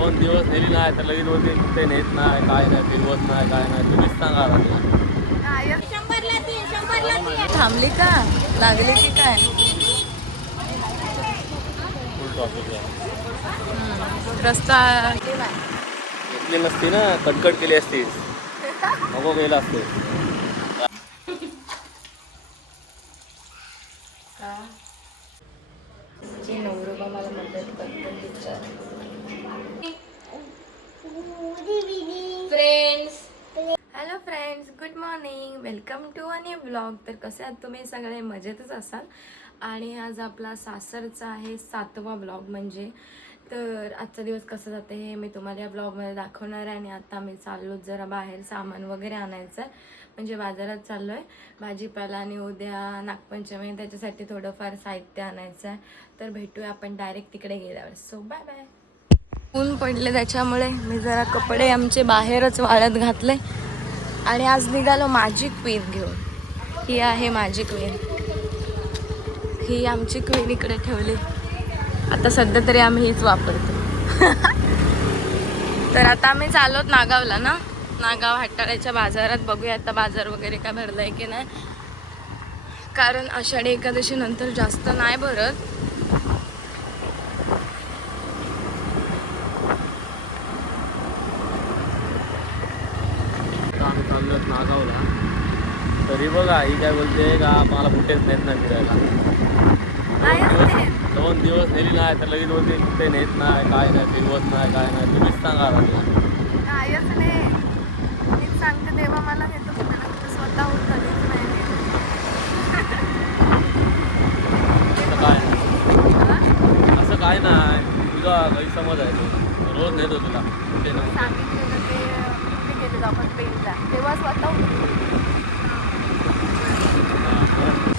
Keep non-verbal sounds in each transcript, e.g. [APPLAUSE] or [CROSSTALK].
दोन दिवस नेली नाही तर लगेच बोलते कुठे नेत नाही काय नाही फिरवत नाही काय नाही तुम्हीच सांगा थांबली का? लागली की काय? फुल ट्रॉफिक आहे. रस्ता घेतली नसती ना कटकट केली असतीस नको गेला असते. नवरोबा मला मदत करतो बिचारा friends hello friends good morning welcome to आणि ब्लॉग तर कसे आहात तुम्ही? सगळे मजेतच असाल. आणि आज आपला सासरचा आहे सातवा ब्लॉग म्हणजे. तर आजचा दिवस कसं जाते हे मी तुम्हाला या ब्लॉगमध्ये दाखवणार आहे. आणि आता मी चाललो जरा बाहेर सामान वगैरे आणायचं आहे. म्हणजे बाजारात चाललो आहे भाजीपाला आणि उद्या नागपंचमी त्याच्यासाठी थोडंफार साहित्य आणायचं आहे. तर भेटूया आपण डायरेक्ट तिकडे गेल्यावर. सो बाय बाय ऊन पडले त्याच्यामुळे मी जरा कपडे आमचे बाहेरच वाळत घातले. आणि आज निघालो माझी क्वीन घेऊन. ही आहे माझी क्वीन ही आमची क्वीन इकडे ठेवली. आता सध्या तरी आम्ही हीच वापरतो. [LAUGHS] तर आता आम्ही चाललोत नागावला ना? नागाव हट्टाळ्याच्या बाजारात. बघूया आता बाजार वगैरे काय भरलाय की नाही. कारण आषाढी एकादशी नंतर जास्त नाही भरत आता आम्ही चाललो नागावला तरी बघा ही काय बोलते का मला कुठेच नेत नाही फिरायला. दोन दिवस दोन दिवस नेली नाही तर लगेच बोलते कुठे नेत नाही काय नाही फिरवत नाही काय नाही. तुम्हीच सांगा सांगते तेव्हा मला काय नाही. असं काय नाही. तुझा गैरसमज आहे तो. रोज नेतो तुला. कुठे नाही. सांगितलेलं ते कुठे गेलेलो आपण पेनला तेव्हा स्वतःहून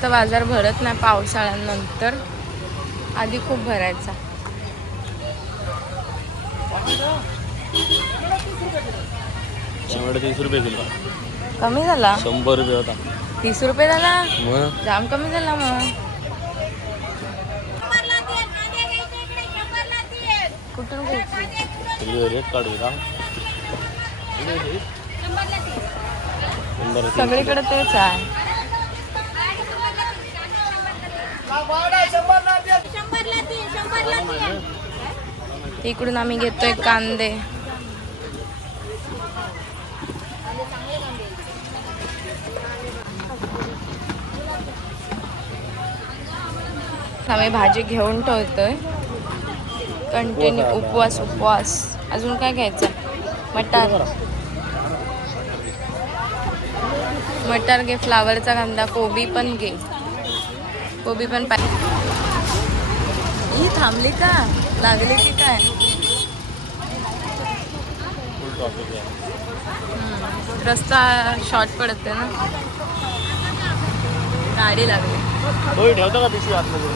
तर बाजार भरत नाही पावसाळ्यानंतर. आधी खूप भरायचा. शंभर तीस रुपये किलो. कमी झाला? शंभर रुपये होता. तीस रुपये झाला? मग? जाम कमी झाला मग. कुठून रेट काढू का. सगळीकडे तेच आहे. इकडून आम्ही घेतोय कांदे. आम्ही भाजी घेऊन ठेवतोय. कंटिन्यू उपवास उपवास. अजून काय घ्यायचं? मटार. मटार घे फ्लावरचा कांदा कोबी पण घे. कोबी पण पाहिजे. ही थांबली का? लागली की काय. रस्ता शॉर्ट पडते ना. गाडी लागली. ठेवतो का पिशवी आतमध्ये?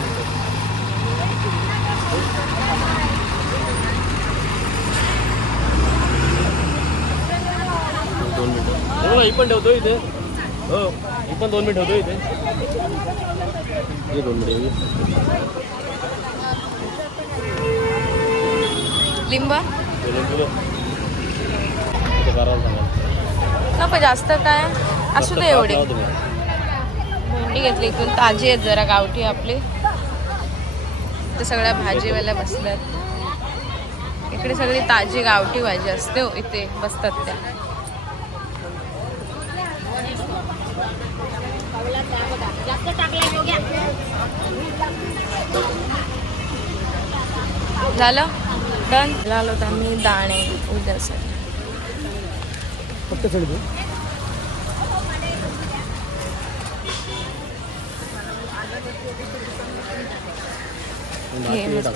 दोन मिनिटं. हो ही पण ठेवतो इथे. हो ही पण दोन मिनिट ठेवतो इथे. लिंब? करायला सांगा नको जास्त काय? असू दे एवढी. भेंडी घेतली इथून. ताजी आहेत जरा गावठी आपली. ते सगळ्या भाजीवाल्या बसल्यात. इकडे सगळी ताजी गावठी भाजी असते हो, इथे बसतात त्या जास्त टाकला की घ्या झालं? डन झालं तर आम्ही दाणे उद्यासाठी. फक्त. हे मस्त.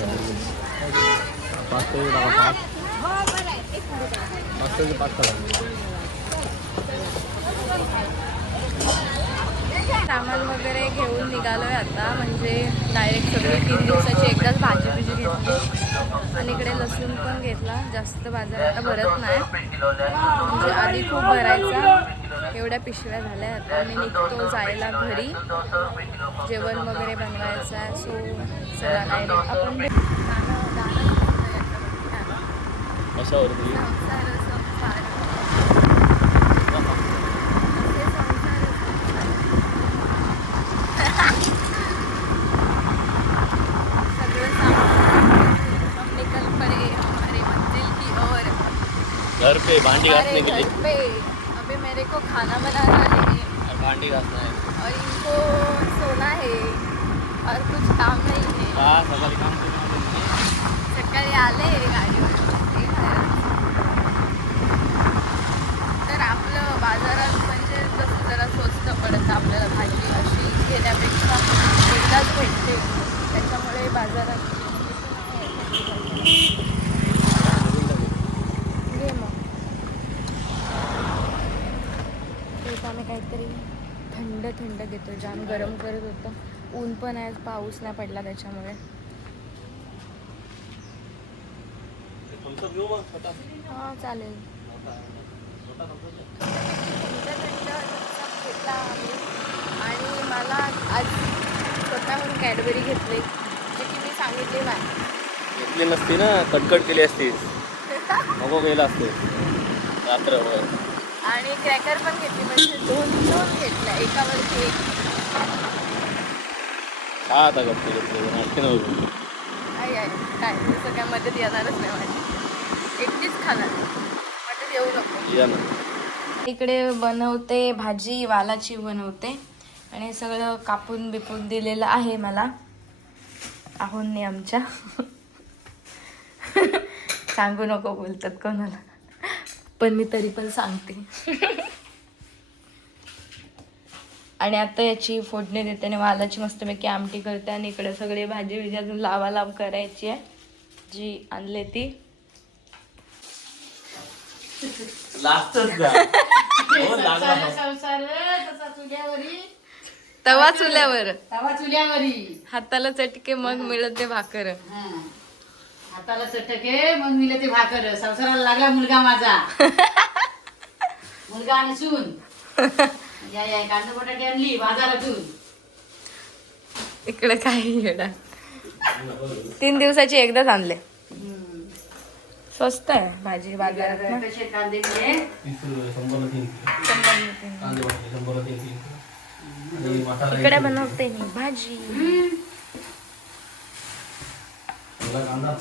पाच ते टाका, पाच. पाच ते पाच टाका. सामान वगैरे घेऊन निघालोय आता. म्हणजे डायरेक्ट सगळी तीन दिवसाची एकदाच भाजी बिजी घेतली. आणि इकडे लसूण पण घेतला. जास्त बाजार आता भरत नाही. म्हणजे आधी खूप भरायचा. एवढ्या पिशव्या झाल्या आता. मी निघतो जायला घरी. जेवण वगैरे बनवायचं आहे. सो चला डायरेक्ट आपण पे भांडी घासने के लिए। पे अभी मेरे को खाना बनाना है। और भांडी घासना है। और इनको सोना है और कुछ काम नहीं है। का सकाळी काम करून आलो मी. सकाळी आले गाडीवर ते बाहेर. तर आपलं बाजारात म्हणजे कसं जरा स्वस्त पडतं आपल्याला भाजी अशी घेण्यापेक्षा एकदाच भेटते. त्याच्यामुळे बाजारात घे मग तेच आम्ही काहीतरी थंड थंड घेतो जाम गरम करत होतं. ऊन पण आहे. पाऊस नाही पडला त्याच्यामुळे. हां चालेल. घेतला आम्ही आणि मला आज स्वतःहून कॅडबरी घेतली जे की मी सांगितली नाही. घेतली नसती ना. कटकट केली असतीस. [LAUGHS] नको गेला असतेस. रात्रभर आणि क्रॅकर पण घेतली म्हणजे दोन दोन घेतल्या एकावरती एक. का आता गप्पी घेतली आई आहे काय? तसं काय मदत येणारच नाही माझी. एकटीच खाणार. मदत येऊ नको. या ना. इकडे बनवते भाजी वालाची बनवते. आणि सगळं कापून बिपून दिलेलं आहे मला. आहोंनी आमच्या. सांगू नको बोलतात कोणाला. पण मी तरी पण सांगते. आणि आता याची फोडणी देते आणि वालाची मस्तपैकी आमटी करते आणि इकडे सगळी भाजी बिजी अजून लावा लाव करायची आहे. जी आणले ती. हो, लागला ना. संसार तसा चुल्यावरी. तवा चुल्यावर. तवा चुल्यावरी. हाताला चटके मग मिळते भाकर. हा. हाताला चटके मग मिले ते भाकर. संसाराला लागला मुलगा माझा. [LAUGHS] मुलगा आणि सून या या कांदा बटाटे आणली बाजारातून. इकडे काही येडा. तीन दिवसाची एकदाच आणले. स्वस्त आहे भाजी बाजारात ना. कसे कांदे मिळे इकडे. बनवते मी भाजी. मला कांदा?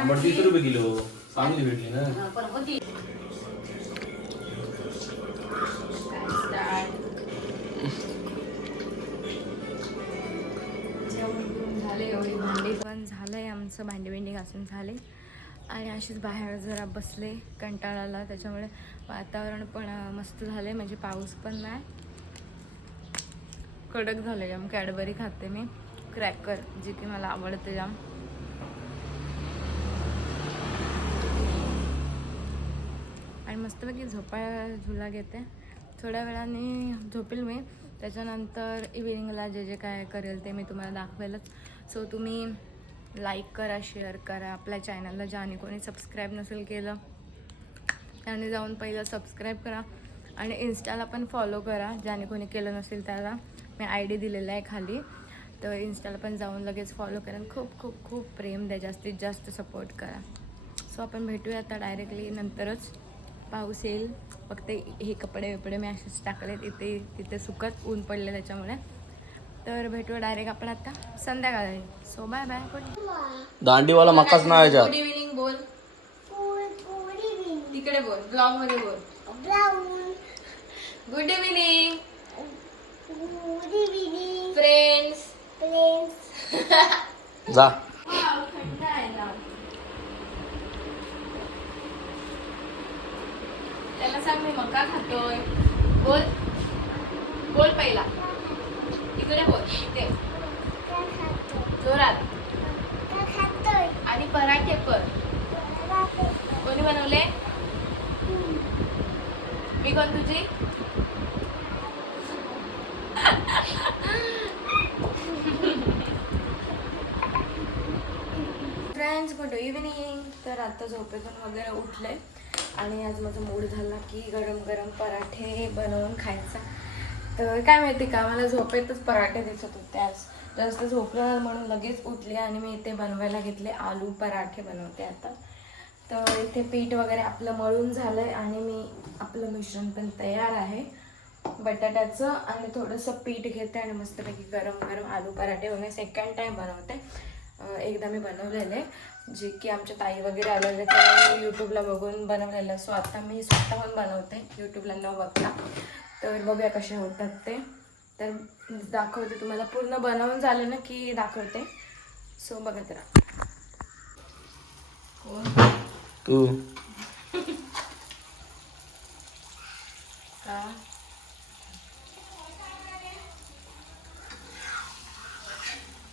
आंबट तीस रुपये किलो. चांगली भेटली ना. पण झाले एवढी भांडी पण झालंय आमचं भांडी भेंडी घासून झाले. आणि अशीच बाहेर जरा बसले कंटाळाला. त्याच्यामुळे वातावरण पण मस्त झालं आहे म्हणजे पाऊस पण नाही. कडक झाले जाम. कॅडबरी खाते मी. क्रॅकर जी की मला आवडते जाम. आणि मस्तपैकी झोपा झुला घेते. थोड्या वेळाने झोपेल मी. त्याच्यानंतर इव्हिनिंगला जे जे काय करेल ते मी तुम्हाला दाखवेलच. सो तुम्ही लाईक करा शेअर करा. आपल्या चॅनलला ज्याने कोणी सबस्क्राईब नसेल केलं त्याने जाऊन पहिलं सबस्क्राईब करा. आणि इन्स्टाला पण फॉलो करा. ज्याने कोणी केलं नसेल त्याला. मी आय डी दिलेला आहे खाली. तर इन्स्टाला पण जाऊन लगेच फॉलो करा. आणि खूप खूप खूप प्रेम द्या. जास्तीत जास्त सपोर्ट करा. सो आपण भेटूया आता डायरेक्टली नंतरच. पाऊस येईल. फक्त हे कपडे बिपडे मी असेच टाकले तिथे तिथे सुकत ऊन पडले त्याच्यामुळे. तर भेटूया डायरेक्ट आपण आता. संध्याकाळी. सो बाय बाय गुड दांडीवाला मकाच नाही गुड इव्हिनिंग बोल. तिकडे बोल. ब्लॉगमध्ये बोल. गुड इव्हिनिंग फ्रेंड्स [LAUGHS] जा थंड आहे ना त्याला सांग मी मका खातोय. बोल. बोल पहिला. इकडे बोल. इथे. जोरात. आणि पराठे पण. कोणी बनवले? मी कोण तुझी? फ्रेंड्स गुड इव्हिनिंग तर आता झोपेतून वगैरे उठले. आणि आज माझा मूड झाला की गरम गरम पराठे बनवून खायचा. तर काय माहिती का मला झोपेतच पराठे दिसत होते आज. जास्त झोपलं म्हणून लगेच उठले आणि मी इथे बनवायला घेतले आलू पराठे बनवते आता. तर इथे पीठ वगैरे आपलं मळून झालं आहे आणि मी आपलं मिश्रण पण तयार आहे. बटाट्याचं आणि थोडंसं पीठ घेते आणि मस्तपैकी गरम गरम आलू पराठे वगैरे सेकंड टाईम बनवते. एकदा मी बनवलेले. जे की आमच्या ताई वगैरे आलेले तर मी यूट्यूबला बघून बनवलेलं. सो आता मी स्वतःहून बनवते. यूट्यूबला न बघता. तर बघूया कसे होतात ते. तर दाखवते तुम्हाला. पूर्ण बनवून झालं ना की दाखवते. सो बघत राहा तू का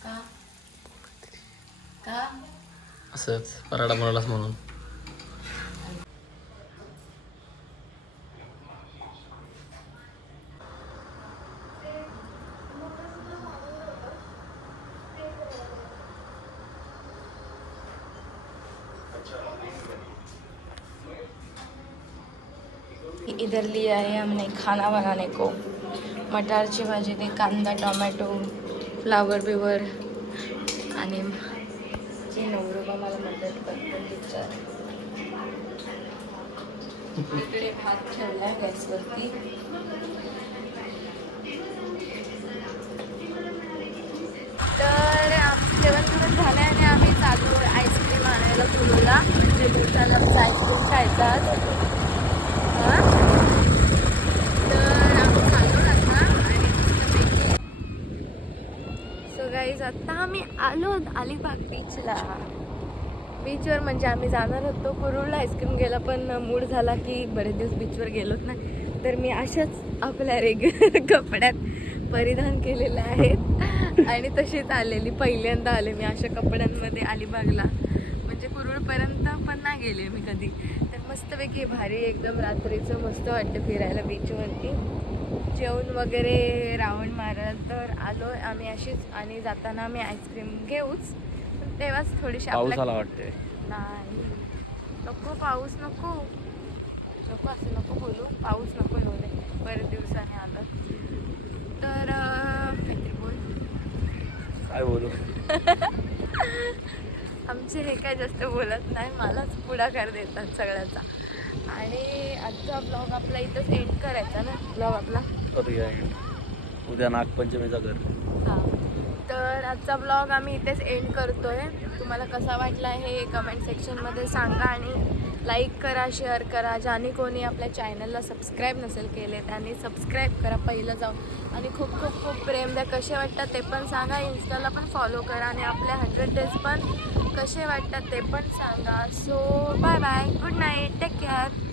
का का असंच पराठा बनवलास म्हणून. इधर लिया है हमने खाना बनाने को. मटारची भाजी ते कांदा टोमॅटो फ्लावर बिवर आणि माझी नवरोबा मला मदत करतो तिच्या इकडे भात ठेवला गॅसवरती तर जेवण थोडं झालं आणि आम्ही चालू आईस्क्रीम आणायला कुलूला म्हणजे दिवसाला आईस्क्रीम खायचा आज हा? तर आम्ही चाललो आता आणि मस्तपैकी सो गाईज आता आम्ही आलो अलिबाग बीचला बीचवर म्हणजे आम्ही जाणार होतो. कुरुळला आईस्क्रीम गेला पण मूड झाला की बरेच दिवस बीचवर गेलोच नाही. तर मी अशाच आपल्या रेग्युलर [LAUGHS] कपड्यात परिधान केलेले आहेत. आणि तशीच आलेली. पहिल्यांदा आले मी अशा कपड्यांमध्ये अलिबागला. म्हणजे कुरुळपर्यंत पण नाही गेले मी कधी. तर मस्तपैकी भारी एकदम रात्रीचं मस्त वाटतं फिरायला बीचवरती जेवण वगैरे रावण मारत तर आलो आम्ही अशीच आणि जाताना आम्ही आईस्क्रीम घेऊच. तेव्हाच थोडीशी पाऊस आपल्या- आला वाटते नाही. नको पाऊस नको. नको असं नको बोलू. पाऊस नको येऊ दे. बरेच दिवसाने आलं. तर काहीतरी बोल. काय बोलू? [LAUGHS] आमचे हे काय जास्त बोलत नाही. मलाच पुढाकार देतात सगळ्याचा. आणि आजचा ब्लॉग आपला इथंच एंड करायचा ना? ब्लॉग आपला? करूया उद्या नागपंचमीचा घर. हां. तर आजचा ब्लॉग आम्ही इथेच एंड करतोय. तुम्हाला कसा वाटला हे कमेंट सेक्शनमध्ये सांगा आणि लाईक करा शेअर करा. ज्याने कोणी आपल्या चॅनलला सबस्क्राईब नसेल केले त्यांनी सबस्क्राईब करा पहिलं जाऊन. आणि खूप खूप खूप प्रेम द्या. कसे वाटतात ते पण सांगा. इन्स्टाला पण फॉलो करा आणि आपल्या हंड्रेड डेज पण कसे वाटतात ते पण सांगा. So bye bye good night take care